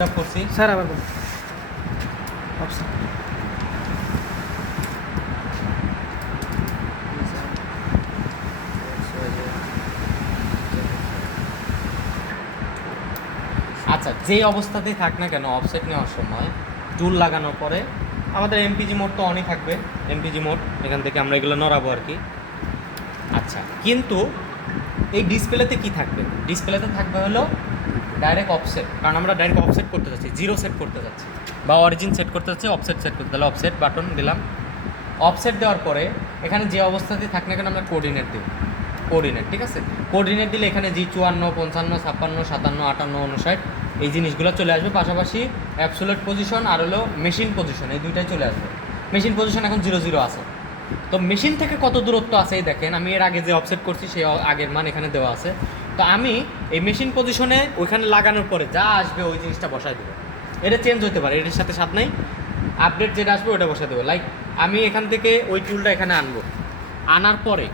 করছি স্যার আবার বলুন অপশন আচ্ছা, যেই অবস্থাতেই থাক না কেন অফসেট নেওয়ার সময় টুল লাগানোর পরে আমাদের এমপিজি মোড তো অনই থাকবে। এমপিজি মোড এখান থেকে আমরা এগুলো নড়াবো আর কি। আচ্ছা, কিন্তু এই ডিসপ্লেতে কি থাকবে? ডিসপ্লেতে থাকবে হলো ডাইরেক্ট অফসেট, কারণ আমরা ডাইরেক্ট অফসেট করতে যাচ্ছি, জিরো সেট করতে যাচ্ছি বা অরিজিন সেট করতে যাচ্ছি, অফসেট সেট করতে, তাহলে অফসেট বাটন দিলাম। অফসেট দেওয়ার পরে এখানে যে অবস্থাতেই থাক না কেন আমরা কোঅর্ডিনেট দেব। কোঅর্ডিনেট, ঠিক আছে। কোঅর্ডিনেট দিলে এখানে জি 54, 55, 56, 57, 58, 59 এই জিনিসগুলো চলে আসবে। পাশাপাশি অ্যাবসোলিউট পজিশন আর হলো মেশিন পজিশন, এই দুইটাই চলে আসবে। মেশিন পজিশন এখন 00 আছে। তো মেশিন থেকে কত দূরত্ব আছে এই দেখেন, আমি এর আগে যে অফসেট করছি সেই আগের মান এখানে দেওয়া আছে। তো আমি এই মেশিন পজিশনে ওইখানে লাগানোর পরে যা আসবে ওই জিনিসটা বসাই দেবো। এটা চেঞ্জ হতে পারে, এটার সাথে সাথ নেই, আপডেট যেটা আসবে ওটা বসাই দেবো। লাইক আমি এখান থেকে ওই টুলটা এখানে আনবো, আনার পরে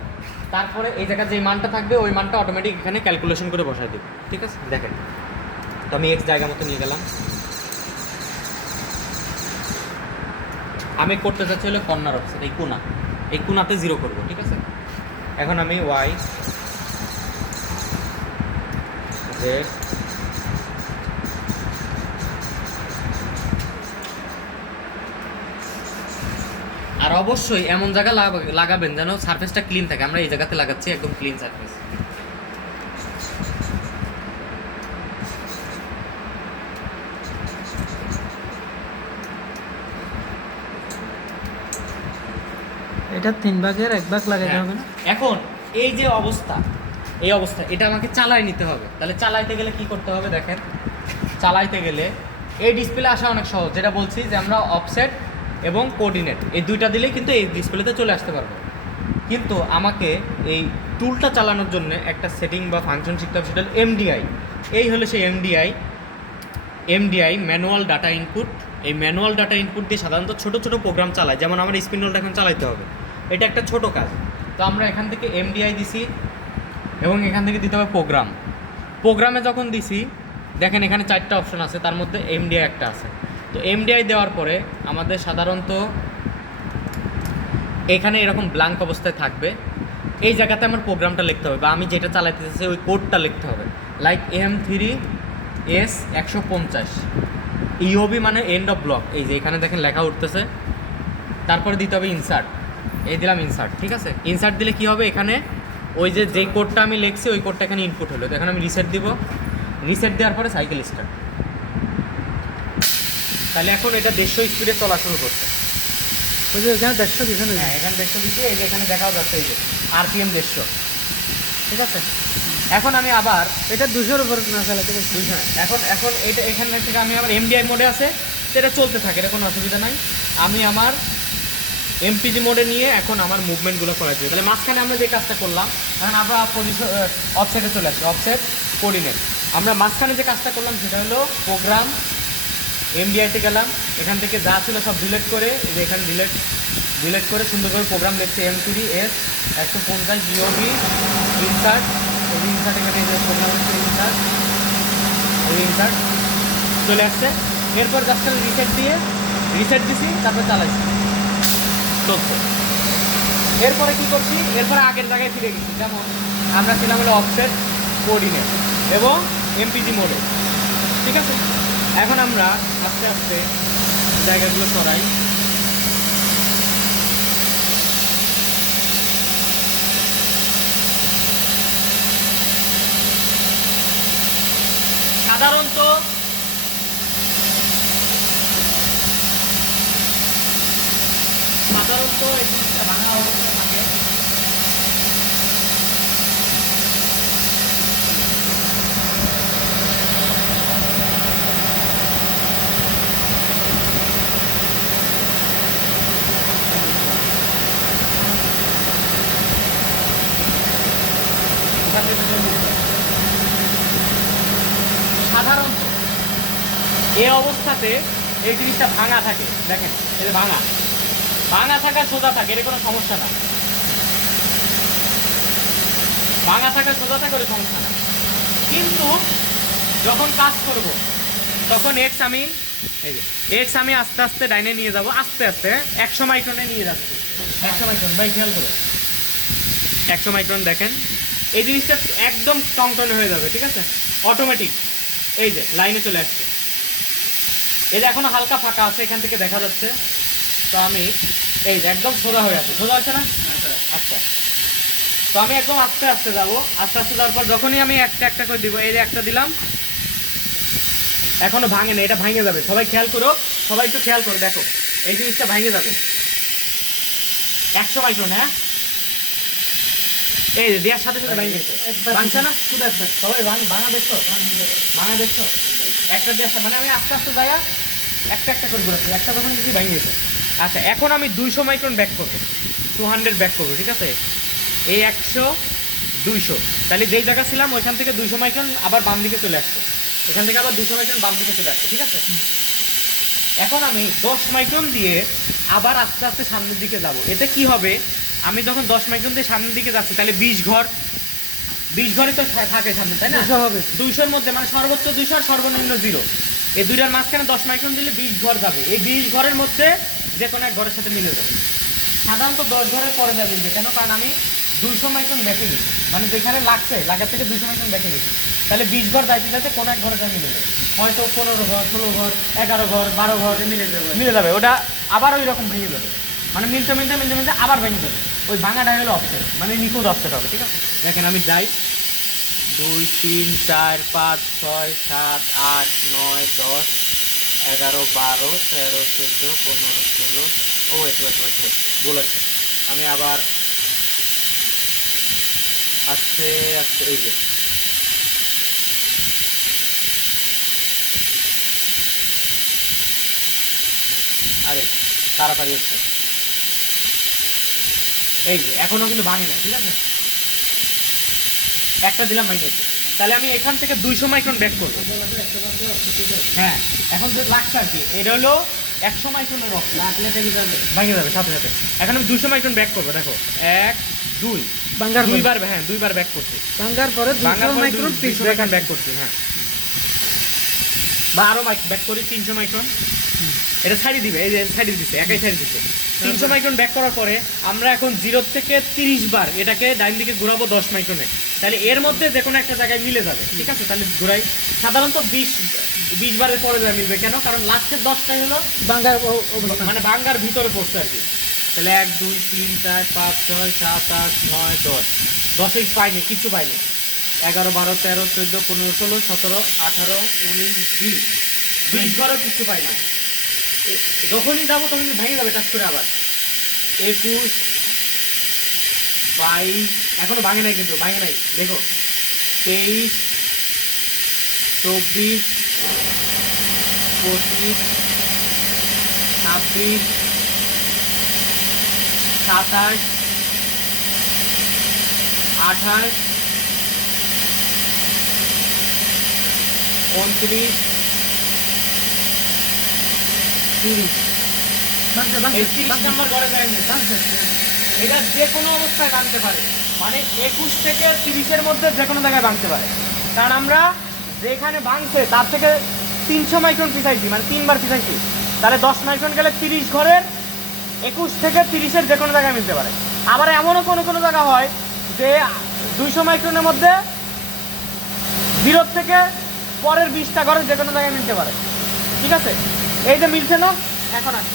তারপরে এই জায়গায় যে মানটা থাকবে ওই মানটা অটোমেটিক এখানে ক্যালকুলেশন করে বসাই দেবো, ঠিক আছে। দেখেন, তো আমি এক্স জায়গা মতো নিয়ে গেলাম। আমি করতে চাচ্ছি হলো কর্নার অফসেট, এই কোনাতে 0 করবো, ঠিক আছে। এখন আমি ওয়াই জেড আর অবশ্যই এমন জায়গা লাগাবেন যেন সারফেসটা ক্লিন থাকে। আমরা এই জায়গাতে লাগাচ্ছি একদম ক্লিন সারফেস। এটা 3 ভাগের 1 ভাগ লাগাইতে হবে না? এখন এই যে অবস্থা, এই অবস্থা এটা আমাকে চালাই নিতে হবে। তাহলে চালাইতে গেলে কি করতে হবে দেখেন, চালাইতে গেলে এই ডিসপ্লে আসা অনেক সহজ। যেটা বলছি যে আমরা অফসেট এবং কোঅর্ডিনেট এই দুইটা দিলেই কিন্তু এই ডিসপ্লেতে চলে আসতে পারবো। কিন্তু আমাকে এই টুলটা চালানোর জন্য একটা সেটিং বা ফাংশন শিখতে হবে, সেটা হল এমডিআই। এই হলো সেই এমডিআই ম্যানুয়াল ডাটা ইনপুট। এই ম্যানুয়াল ডাটা ইনপুট দিয়ে সাধারণত ছোটো ছোটো প্রোগ্রাম চালায়, যেমন আমার স্পিন রোলটা এখন চালাইতে হবে, এটা একটা ছোট কাজ। তো আমরা এখান থেকে এমডিআই দিছি এবং এখান থেকে দিতে হবে প্রোগ্রামে যখন দিছি দেখেন এখানে 4টা অপশন আছে, তার মধ্যে এমডিআই একটা আছে। তো এমডিআই দেওয়ার পরে আমাদের সাধারণত এখানে এরকম ব্ল্যাঙ্ক অবস্থায় থাকবে। এই জায়গাতে আমার প্রোগ্রামটা লিখতে হবে বা আমি যেটা চালাইতে চাইছি ওই কোডটা লিখতে হবে। লাইক M3S150 ইওবি মানে এন্ড অফ ব্লক, এই যে এখানে দেখেন লেখা উঠতেছে। তারপরে দিতে হবে ইনসার্ট, এই দিলাম ইনসার্ট, ঠিক আছে। ইনসার্ট দিলে কি হবে, এখানে ওই যে যেই কোডটা আমি লিখছি ওই কোডটা এখানে ইনপুট হলো। তো এখানে আমি রিসেট দিব, রিসেট দেওয়ার পরে সাইকেল স্টার্ট। তাহলে এখন এটা 150 স্পিডে চলা শুরু করছে। ওই যে এখানে 150 দিছেন হ্যাঁ, এখানে 150 দিচ্ছি, এই যে এখানে দেখাও যাচ্ছে এই যে আরপিএম 150, ঠিক আছে। এখন আমি আবার এটা 200-এর উপর না চালাতে বলছি। এখন এখন এটা এখান থেকে আমি আবার এমডিআই মোডে আছে, তো এটা চলতে থাকে, এটা কোনো অসুবিধা নাই। আমি আমার এমপিজি মোডে নিয়ে এখন আমার মুভমেন্টগুলো করাই দিই। তাহলে মাঝখানে আমরা যে কাজটা করলাম, এখন আমরা পজিশন অফসেটে চলে আসছি, অফসেট কোঅর্ডিনেট। আমরা মাঝখানে যে কাজটা করলাম সেটা হলো প্রোগ্রাম, এমডিআইতে গেলাম, এখান থেকে যা ছিল সব ডিলিট করে যে এখানে ডিলিট করে সুন্দর করে প্রোগ্রাম লিখছে M3S150 জিওবি ইনসার্ট, ইনসার্ট এখানে প্রোগ্রাম লিখছে ইনসার্ট চলে আসছে। এরপর জাস্ট রিসেট দিছি, তারপর চালাইছি, চলছে। এরপরে কী করছি, এরপরে আগের জায়গায় ফিরে গেছি। যেমন আমরা ছিলাম হলো অফসেট কোঅর্ডিনেট এবং এমপিজি মোডে, ঠিক আছে। এখন আমরা আস্তে আস্তে জায়গাগুলো সরাই। সাধারণত এই জিনিসটা ভাঙা অবস্থায় থাকে। সাধারণত এই অবস্থাতে এই জিনিসটা ভাঙা থাকে, দেখেন এই যে ভাঙা থাকা সোজা থাকে, এটা কোনো সমস্যা না। ভাঙা থাকা সোজা থাকে, ওই সমস্যা না। কিন্তু যখন কাজ করব তখন এক্স আমি এই যে এক্স আমি আস্তে আস্তে ডাইনে নিয়ে যাব, আস্তে আস্তে 100 মাইক্রনে নিয়ে যাচ্ছি। 100 মাইক্রন ভাই খেয়াল করো, 100 মাইক্রন দেখেন এই জিনিসটা একদম টনটনে হয়ে যাবে, ঠিক আছে, অটোমেটিক। এই যে লাইনে চলে আসছে, এই যে এখনো হালকা ফাঁকা আছে, এখান থেকে দেখা যাচ্ছে। তো আমি এই যে একদম সোজা হয়ে আছে, সোজা হচ্ছে না? আচ্ছা, তো আমি একদম আস্তে আস্তে যাবো, আস্তে আস্তে যাওয়ার পর যখনই আমি একটা একটা করে দিব, এই যে একটা দিলাম, এখনো ভাঙে না, এটা ভাঙে যাবে। সবাই খেয়াল করো, সবাই একটু খেয়াল করো, দেখো এই জিনিসটা ভাঙে যাবে। 100 মাইক্রন, হ্যাঁ এই যে দেওয়ার সাথে সাথে ভাঙে গেছে, ভাঙছে না? শুধু একবার সবাই ভাঙা দেখছো, ভাঙা দেখছো, একটা দেওয়ার সাথে, মানে আমি আস্তে আস্তে যাইয়া একটা একটা করে ঘুরাচ্ছি, একটা যখন কিছু ভাঙে গেছে। আচ্ছা, এখন আমি 200 মাইক্রন ব্যাক করবো, 200 ব্যাক করবো, ঠিক আছে, এই 100 200, তাহলে যেই জায়গা ছিলাম ওইখান থেকে 200 মাইক্রন আবার বাম দিকে চলে আসছে, এখান থেকে আবার 200 মাইক্রন বাম দিকে চলে আসছে, ঠিক আছে। এখন আমি 10 মাইক্রন দিয়ে আবার আস্তে আস্তে সামনের দিকে যাব। এতে কি হবে, আমি যখন 10 মাইক্রন দিয়ে সামনের দিকে যাচ্ছি, তাহলে 20 ঘরই তো থাকে সামনে, তাই না? 200 হবে, 200-র মধ্যে মানে সর্বোচ্চ 200 আর সর্বনিম্ন 0, এই দুইটার মাঝখানে 10 মাইক্রন দিলে 20 ঘর যাবে। এই 20 ঘরের মধ্যে যে কোনো এক ঘরের সাথে মিলে যাবে। সাধারণত 10 ঘরের পরে যাবে, কেন? কারণ আমি 200 মাইক্রন ব্যাকে নিচ্ছি, মানে যেখানে লাগছে লাগার থেকে 200 মাইক্রন ব্যাকে নিচ্ছি, তাহলে 20 ঘর যাইতে যাইতে কোনো এক ঘরে মিলে যাবে, হয়তো 15 ঘর 16 ঘর 11 ঘর 12 ঘর মিলে যাবে, ওটা আবার ওই রকম ভেঙে যাবে, মানে মিলতে মিলতে মিলতে মিলতে আবার ভেঙে যাবে। ওই ভাঙাটাই হলো অফসেট, মানে নিখুঁত অফসেট হবে, ঠিক আছে। দেখেন আমি যাই 2 3 4 5 6 7 8 9 10 11 12 13 14 15 16, ও ওয়েট বলেছে। আমি আবার আস্তে আস্তে এই যে আরে তাড়াতাড়ি হচ্ছে, এই যে এখনো কিন্তু ভাঙে না, ঠিক আছে, একটা দিলাম ভাঙে গেছে। তাহলে আমি এখান থেকে 200 মাইক্রন ব্যাক করবো, হ্যাঁ এখন যে লাগছে আর কি, এটা হলো 100 মাইক্রনের রক্ত, ভাঙে যাবে সাথে সাথে। এখন আমি 200 মাইক্রন ব্যাক করবো, দেখো 1 2 ভাঙার দুইবার, হ্যাঁ দুইবার ব্যাক করছি, ভাঙার পরে 200 মাইক্রন 200 মাইক্রন ব্যাক করছি, হ্যাঁ, বা আরো ব্যাক করি 300 মাইক্রন, এটা ছাড়ি দিবে, এই যে ছাড়ি দিচ্ছে, একাই ছাড়ি দিচ্ছে। 300 মাইক্রন ব্যাক করার পরে আমরা এখন 0 থেকে 30 বার এটাকে ডাইন দিকে ঘুরাবো 10 মাইক্রনে, তাহলে এর মধ্যে যে কোনো একটা জায়গায় মিলে যাবে, ঠিক আছে। তাহলে ঘুরাই, সাধারণত 20 বারের পরে যা মিলবে, কেন? কারণ লাস্টের 10টাই হলো ভাঙার মানে ভাঙ্গার ভিতরে পড়ছে আর কি। তাহলে 1 2 3 4 5 6 7 8 9 10, 10ই পাইনি, কিছু পাইনি, 11 12 13 14 15 16 17 18 19 20 ঘরও কিছু পাইনি। যখনই যাবো তখনই ভেঙে যাবে টাচ করে, আবার 21 22, এখনো ভাঙে নাই, কিন্তু ভাঙে নাই, দেখো 23 24 25 26 27 28 29 এই 30 নাম্বার ঘরে যায়নি। এটা যে কোনো অবস্থায় ভাঙতে পারে, মানে 21 থেকে 30-এর মধ্যে যে কোনো জায়গায় ভাঙতে পারে, কারণ আমরা যেখানে ভাঙছে তার থেকে 300 মাইক্রন পিছাইছি, মানে 3 বার পিছাইছি, তাহলে 10 মাইক্রন গেলে 30 ঘরের 21 থেকে 30-এর যে কোনো জায়গায় মিলতে পারে। আবার এমনও কোনো জায়গা হয় যে 200 মাইক্রনের মধ্যে 0 থেকে পরের 20টা ঘরের যে কোনো জায়গায় মিলতে পারে, ঠিক আছে। এই যে মিলছে না, এখন আসি,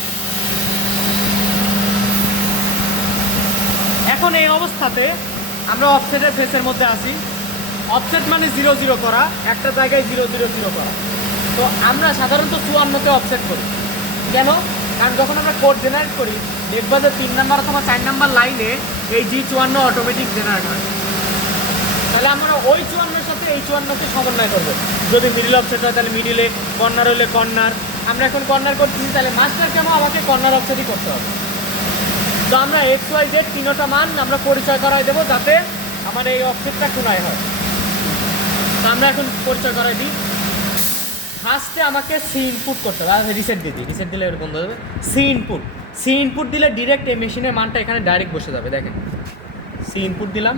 এখন এই অবস্থাতে আমরা অফসেটের ফেসের মধ্যে আসি। অফসেট মানে 0 0 করা, একটা জায়গায় 0 0 0 করা। তো আমরা সাধারণত 54-তে অফসেট করি, কেন? কারণ যখন আমরা কোড জেনারেট করি, দেখবা যে 3 নাম্বার অথবা 4 নাম্বার লাইনে এই G54 অটোমেটিক জেনারেট হয়, তাহলে আমরা ওই 54-এর সাথে এই 54-কে সমন্বয় করবো। যদি মিডিল অফসেট হয় তাহলে মিডিলে, কর্নার হলে কর্নার। আমরা এখন কর্নার করতেছি, তাহলে মাস্টার কেন আমাকে কর্নার অফসেটই করতে হবে। তো আমরা XYZ তিনটা মান আমরা পরিচয় করাই দেবো, যাতে আমার এই অফসেটটা কোনায় হয়। তো আমরা এখন পরিচয় করাই দিই। ফার্স্টে আমাকে সি ইনপুট করতে হবে, রিসেট দিয়ে দিই, রিসেট দিলে এর বন্ধ হবে। সি ইনপুট দিলে ডিরেক্ট এই মেশিনের মানটা এখানে ডাইরেক্ট বসে যাবে। দেখেন সি ইনপুট দিলাম,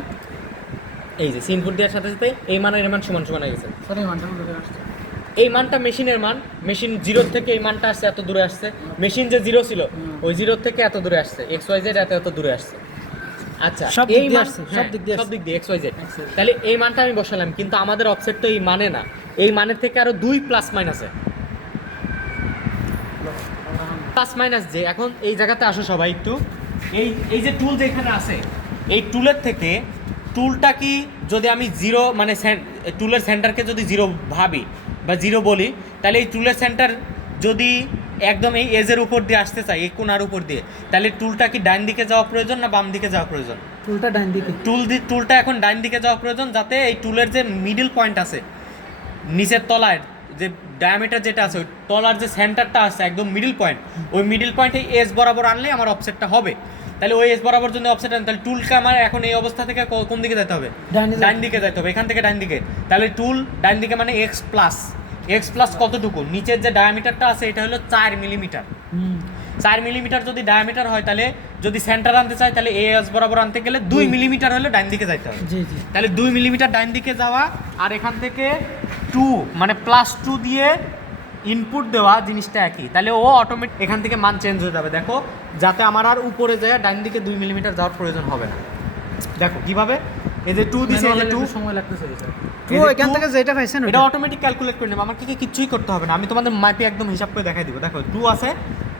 এই যে সি ইনপুট দেওয়ার সাথে সাথে এই মানের মান সমান সমান হয়ে গেছে। সরি মানটা বলে আসছে, এই মানটা মেশিনের মান, মেশিন 0 থেকে এই মানটা আসছে, এত দূরে আসছে। মেশিন যে 0 ছিল ওই 0 থেকে এত দূরে আসছে, এক্স ওয়াই জেড এত দূরে আসছে। আচ্ছা, সব দিক এই দিয়ে মান আসছে, সব দিক দিয়ে এক্স ওয়াই জেড। তাহলে এই মানটা আমি বসালাম, কিন্তু আমাদের অফসেট তো এই মানে না, এই মানের থেকে আরো 2 প্লাস মাইনাসে প্লাস মাইনাস যে। এখন এই জায়গাতে আসো সবাই একটু, এই যে টুল যেখানে আছে, এই টুলের থেকে টুলটা কি যদি আমি 0 মানে টুলের সেন্টারকে যদি 0 ভাবি বা 0 বলি, তাহলে এই টুলের সেন্টার যদি একদম এই এজের উপর দিয়ে আসতে চাই, এই কোণার উপর দিয়ে, তাহলে টুলটা কি ডান দিকে যাওয়া প্রয়োজন না বাম দিকে যাওয়া প্রয়োজন? টুলটা ডান দিকে। টুলটা এখন ডান দিকে যাওয়া প্রয়োজন, যাতে এই টুলের যে মিডল পয়েন্ট আছে নিচের তলায়, যে ডায়ামিটার যেটা আছে ওই তলার যে সেন্টারটা আছে একদম মিডল পয়েন্ট, ওই মিডল পয়েন্টে এস বরাবর আনলে আমার অফসেটটা হবে। তাহলে ওই এস বরাবর যদি অফসেট আন, তাহলে টুলকে আমার এখন এই অবস্থা থেকে কোন দিকে যেতে হবে? ডান দিকে যেতে হবে, এখান থেকে ডান দিকে। তাহলে টুল ডান দিকে মানে এক্স প্লাস কতটুকু? নিচের যে ডায়ামিটারটা আছে এটা হলো 4 মিলিমিটার। 4 মিলিমিটার যদি ডায়ামিটার হয়, তাহলে যদি সেন্টার আনতে চাই, তাহলে এস বরাবর আনতে গেলে 2 মিলিমিটার হলে ডান দিকে যাইতে হবে। জি জি। তাহলে 2 মিলিমিটার ডান দিকে যাওয়া, আর এখান থেকে 2 মানে +2 দিয়ে ইনপুট দেওয়া, জিনিসটা একই। তাহলে ও অটোমেটিক এখান থেকে মান চেঞ্জ হয়ে যাবে। দেখো, যাতে আমার আর উপরে যায় ডান দিকে 2 মিলিমিটার যাওয়ার প্রয়োজন হবে না। দেখো কিভাবে, এই যে 2 দিছে, এই যে 2 সময় লাগতেছে এটা। এই তো যে এখান 2 থেকে যেটা পাইছেন এটা অটোমেটিক ক্যালকুলেট করে নেবে, আমাকে কিছুই করতে হবে না। আমি তোমাদের মাপে একদম হিসাব করে দেখাই দিব। দেখো 2 আছে,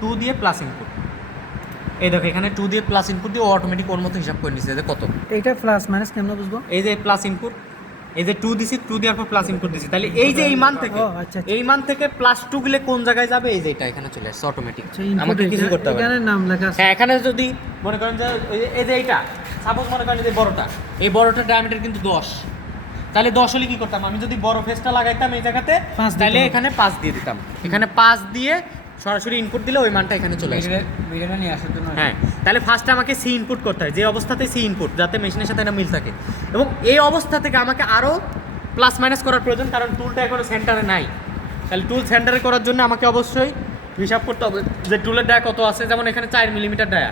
2 দিয়ে প্লাস ইনপুট, এই দেখো এখানে 2 দিয়ে প্লাস ইনপুট দিয়ে ও অটোমেটিক ওর মতো হিসাব করে নিচ্ছে যে কত। এইটা প্লাস মাইনাস কেমনে বুঝবো? এই যে প্লাস ইনপুট, এই যে 2 দিছি, 2 দেওয়ার পর প্লাস ইনপুট দিছি, তাহলে এই যে এই মান থেকে, ও, আচ্ছা, আচ্ছা। এই মান থেকে +2 গেলে কোন জায়গায় যাবে, এই যে এটা এখানে চলে আসছে অটোমেটিক, আমাকে কিছু করতে হবে না। এখানে নাম লেখা আছে। হ্যাঁ, এখানে যদি মনে করেন যে এই যে এইটা সাপোজ মনে করেন যে বড়টা, এই বড়টার ডায়ামিটার কিন্তু 10, তাহলে 10 হলে কি করতাম? আমি যদি বড় ফেসটা লাগাইতাম এই জায়গাতে, 5 তাহলে দিতাম। এখানে 5 দিয়ে দিতাম, এখানে 5 দিয়ে সরাসরি ইনপুট দিলে ওই মানটা এখানে চলে আসবে। ভিডিওটা নিয়ে আসার জন্য। হ্যাঁ, তাহলে ফার্স্টে আমাকে সি ইনপুট করতে হয়, যে অবস্থাতে সি ইনপুট, যাতে মেশিনের সাথে এটা মিল থাকে। এবং এই অবস্থা থেকে আমাকে আরও প্লাস মাইনাস করার প্রয়োজন, কারণ টুলটা এখনো সেন্টারে নাই। তাহলে টুল সেন্টারে করার জন্য আমাকে অবশ্যই হিসাব করতে হবে যে টুলের ডায়া কত আছে। যেমন এখানে 4 মিলিমিটার ডায়া,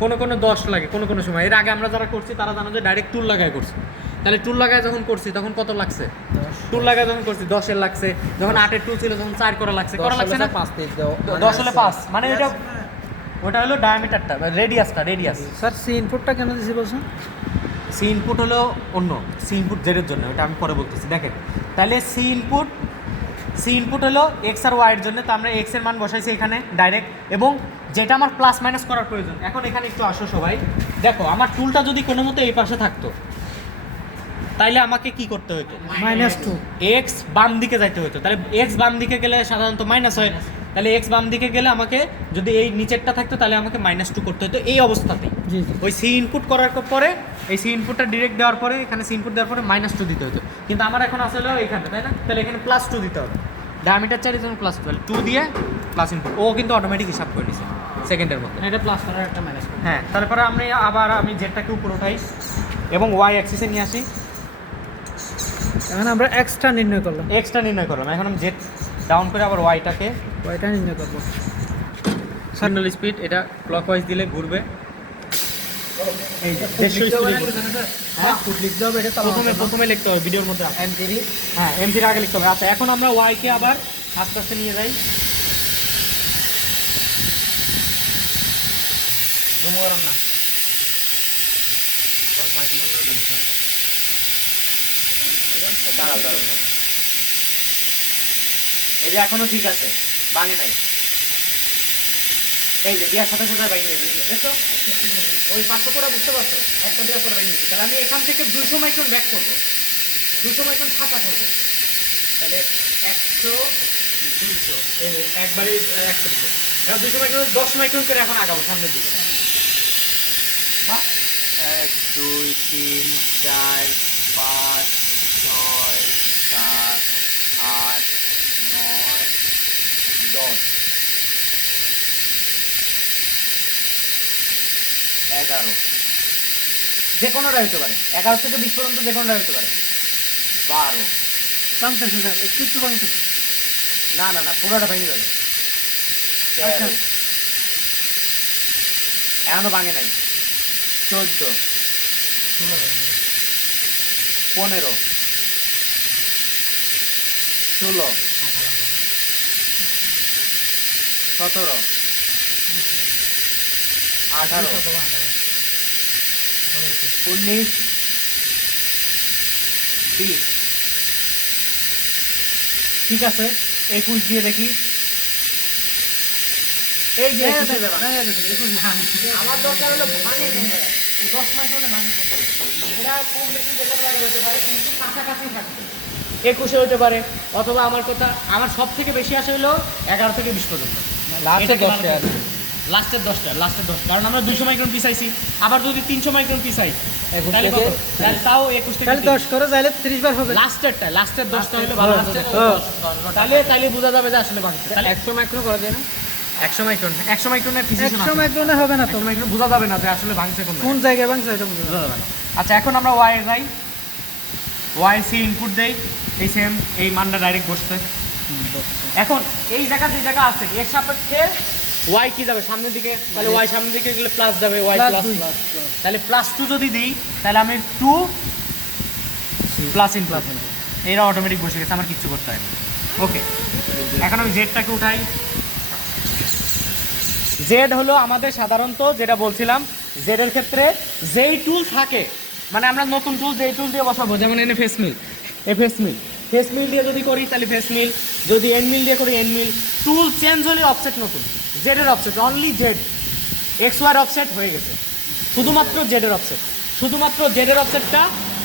কোনো 10 লাগে, কোনো সময়। এর আগে আমরা যারা করছি তারা জানো যে ডাইরেক্ট টুল লাগায় করছি। তাহলে টুল লাগায় যখন করছি তখন কত লাগছে? টুল লাগায় যখন করছি 10-এর লাগছে, যখন 8-এর টুল ছিল তখন 4 করা লাগছে না? 10 হলে 5 মানে এটা, ওটা হলো ডায়ামিটারটা, রেডিয়াসটা। স্যার সি ইনপুটটা কেন দিছি বলছেন? সি ইনপুট হলো অন্য, সি ইনপুট জেডের জন্য, ওটা আমি পরে বলতেছি। দেখেন, তাহলে সি ইনপুট হলো এক্স আর ওয়াই এর জন্য, তো আমরা এক্স এর মান বসাইছি এখানে ডাইরেক্ট, এবং যেটা আমার প্লাস মাইনাস করার প্রয়োজন। এখন এখানে একটু আসো সবাই, দেখো আমার টুলটা যদি কোনো মতো এই পাশে থাকতো, তাইলে আমাকে কি করতে হতো? -2 এক্স বাম দিকে যাইতে হতো। তাহলে এক্স বাম দিকে গেলে সাধারণত মাইনাস হয়, তাহলে এক্স বাম দিকে গেলে আমাকে যদি এই নিচেরটা থাকতো তাহলে আমাকে -2 করতে হতো এই অবস্থাতেই। জি জি। ওই সি ইনপুট করার পরে, এই সি ইনপুটটা ডিরেক্ট দেওয়ার পরে, এখানে সি ইনপুট দেওয়ার পরে -2 দিতে হতো, কিন্তু আমার এখন আসলে এখানে, তাই না? তাহলে এখানে +2 দিতে হবে, ডায়ামিটার 4 এর জন্য +2, তাহলে 2 দিয়ে প্লাস ইনপুট, ও কিন্তু অটোমেটিক হিসাব করে নিছে সেকেন্ডের মধ্যে। এটা প্লাস করার একটা মাইনাস। হ্যাঁ, তারপরে আমি জেডটাকে উপর উঠাই এবং ওয়াই অ্যাক্সিসে নিয়ে আসি। এখন আমরা এক্সট্রা নির্ণয় করলাম, এক্সটা নির্ণয় করলাম। এখন আমি জেড ডাউন করে আবার ওয়াইটাকে, ওইটা নির্ণয় করবো। সিগন্যাল স্পিড এটা ক্লকওয়াইজ দিলে ঘুরবে। এই যে 150 স্পিডে ঘুরবে। হ্যাঁ, ফুট লিখতে হবে এটা। প্রথমে লিখতে হবে ভিডিওর মধ্যে আছে। এমপিডি। হ্যাঁ, এমপির আগে লিখতে হবে। আচ্ছা, এখন আমরা ওয়াইকে আবার আস্তে আস্তে নিয়ে যাই। জুম করান না, দাঁড়াও। এই যে এখনো ঠিক আছে, ভাঙে নাই। এই যে দেওয়ার সাথে ভেঙে গেছে, দেখছো? ওই পার্থক্যটা বুঝতে পারছো? একটা দেওয়ার পরে ভেঙে গেছে। তাহলে আমি এখান থেকে 200 মাইক্রন ব্যাক করবো, 200 মাইক্রন ফাঁকা করবো। তাহলে 100, 200, এই যে একবারে 100। এখন 200 মাইক্রন 10 মাইক্রন করে এখন আগাবো সামনের দিকে। 1, 2, 3, 4, 5, 6, 7, 8, 9, 10, 11, যে কোনোটা হতে পারে, 11 থেকে 20 পর্যন্ত যে কোনোটা হতে পারে। 12, ভাঙতেছে স্যার, একটু ভাঙতেছে। না পুরোটা ভেঙে যাবে। 13, এখনো ভাঙে নাই। 14, 15, 16, 17 18 19 20 ঠিক আছে 21 দিয়ে দেখি এই যে 21 এ যাবে। আমার দরকার হলো ভাঙে 10 মাস হলে ভাঙে এটা কম বেশি বেকার লাগে হতে পারে কিন্তু কাছাকাছি থাকবে 21 হতে পারে অথবা আমার কথা আমার সব থেকে বেশি আসে হলো 11 থেকে 20 পর্যন্ত লাস্টে 10টা লাস্টের 10 কারণ আমরা 200 মাইক্রন পিসাইছি আবার যদি 300 মাইক্রন পিসাই 21 তাহলে থেকে কত তাহলে তাও 21 থেকে তাহলে 10 করে যাইলে 30 বার হবে। লাস্টের 10টা হলে ভালো হতো তাহলে বোঝা যাবে যে আসলে ভাঙছে তাহলে 100 মাইক্রো করে দেয় না? 100 মাইক্রনের প্রিসিশন 100 মাইক্রোনে হবে না তো। 100 মাইক্রন বোঝা যাবে না যে আসলে ভাঙছে কোন কোন জায়গায় ভাঙছে এটা বুঝতে বোঝা যাবে না আচ্ছা এখন আমরা ওয়াই এ যাই ওয়াই সি ইনপুট দেই এই সেম এই মানটা ডাইরেক্ট বসছে এখন এই জায়গা যে জায়গা আছে এর সাপেক্ষে ওয়াই কি যাবে সামনের দিকে তাহলে ওয়াই সামনের দিকে গেলে প্লাস যাবে ওয়াই প্লাস তাহলে +2 যদি দিই তাহলে আমি 2 প্লাস ইন প্লাস এরা অটোমেটিক বসে গেছে আমার কিচ্ছু করতে হয় না ওকে এখন আমি জেডটাকে উঠাই জেড হলো আমাদের সাধারণত যেটা বলছিলাম জেড এর ক্ষেত্রে যেই টুল থাকে মানে আমরা নতুন টুল যেই টুল দিয়ে বসাবো যেমন এনে ফেস মিল দিয়ে যদি করি তাহলে ফেস মিল যদি এন মিল দিয়ে করি এন মিল টুল চেঞ্জ হলে অফসেট নতুন জেড এর offset only Z X Y offset হয়ে গেছে শুধুমাত্র জেড এর অফসেট শুধুমাত্র জেড এর অফসেটটা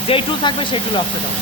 যেই টুল থাকবে সেই টুল অফসেট হবে